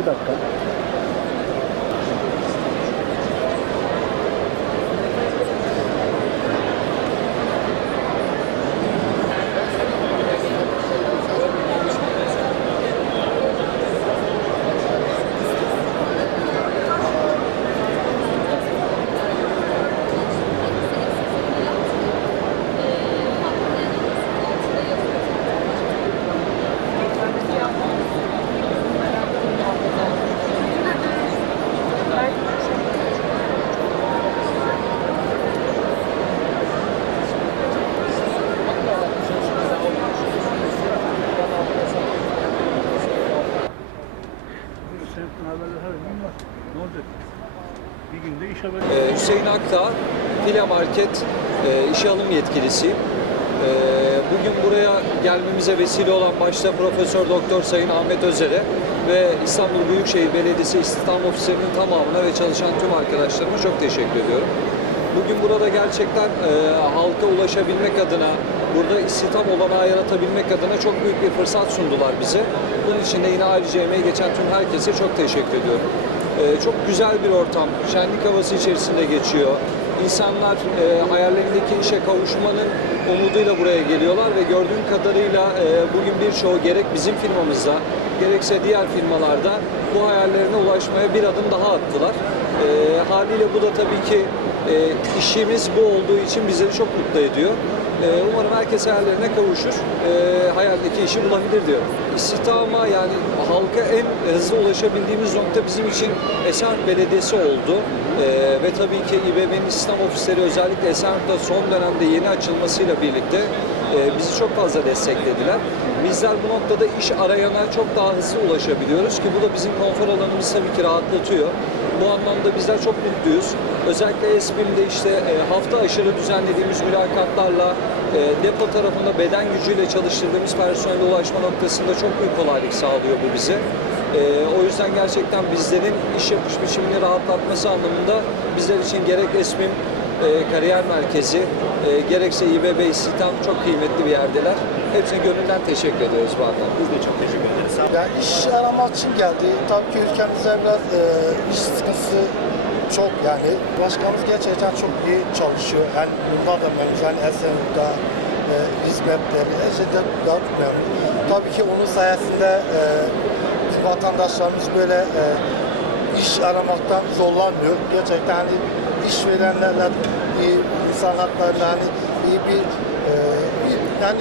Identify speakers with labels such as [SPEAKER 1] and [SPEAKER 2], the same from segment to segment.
[SPEAKER 1] की बात कर haberler her gün var. Ne olacak? Bir günde iş haberi.
[SPEAKER 2] Ee, Hüseyin Akdağ, File Market e, işe alım yetkilisiyim. Ee, bugün buraya gelmemize vesile olan başta Profesör Doktor Sayın Ahmet Özer'e ve İstanbul Büyükşehir Belediyesi İstihdam Ofislerinin tamamına ve çalışan tüm arkadaşlarıma çok teşekkür ediyorum. Bugün burada gerçekten e, halka ulaşabilmek adına, burada istihdam olanağı yaratabilmek adına çok büyük bir fırsat sundular bize. Bunun için de yine ayrıca emeği geçen tüm herkese çok teşekkür ediyorum. Ee, çok güzel bir ortam, şenlik havası içerisinde geçiyor. İnsanlar e, hayallerindeki işe kavuşmanın umuduyla buraya geliyorlar ve gördüğüm kadarıyla e, bugün birçoğu gerek bizim firmamızda gerekse diğer firmalarda bu hayallerine ulaşmaya bir adım daha attılar. E, haliyle bu da tabii ki e, işimiz bu olduğu için bizleri çok mutlu ediyor. E, umarım herkes hayallerine kavuşur, e, hayaldeki işi bulabilir diyorum. İstihdama yani halka en hızlı ulaşabildiğimiz nokta bizim için Esenyurt Belediyesi oldu. E, ve tabii ki İBB'nin İslam ofisleri özellikle Esenyurt'ta son dönemde yeni açılmasıyla birlikte e, bizi çok fazla desteklediler. Bizler bu noktada iş arayana çok daha hızlı ulaşabiliyoruz ki bu da bizim konfor alanımızı tabii ki rahatlatıyor. Bu anlamda bizler çok mutluyuz. Özellikle ESPİM'de işte e, hafta aşırı düzenlediğimiz mülakatlarla e, depo tarafında beden gücüyle çalıştırdığımız personele ulaşma noktasında çok büyük kolaylık sağlıyor bu bize. E, o yüzden gerçekten bizlerin iş yapış biçimini rahatlatması anlamında bizler için gerek ESPİM e, kariyer merkezi, e, gerekse İBB istihdam çok kıymetli bir yerdeler. Hepsine gönülden teşekkür ediyoruz bu anlamda.
[SPEAKER 1] Biz de çok teşekkür ederiz.
[SPEAKER 3] Ya iş aramak için geldi. Tabii ki ülkemizde biraz e, iş sıkıntısı çok yani. Başkanımız gerçekten çok iyi çalışıyor. Yani bundan da memnunuz. Yani Esenyurt'ta e, hizmetleri, şeyden daha çok memnun. Tabii ki onun sayesinde e, vatandaşlarımız böyle e, iş aramaktan zorlanmıyor. Gerçekten hani işverenlerle, iyi insan haklarıyla hani iyi bir, e, bir yani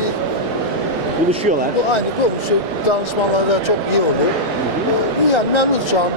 [SPEAKER 1] Buluşuyorlar.
[SPEAKER 3] bu aynı konuşuyor. Danışmanlar da çok iyi oluyor. Yani memnun şu an.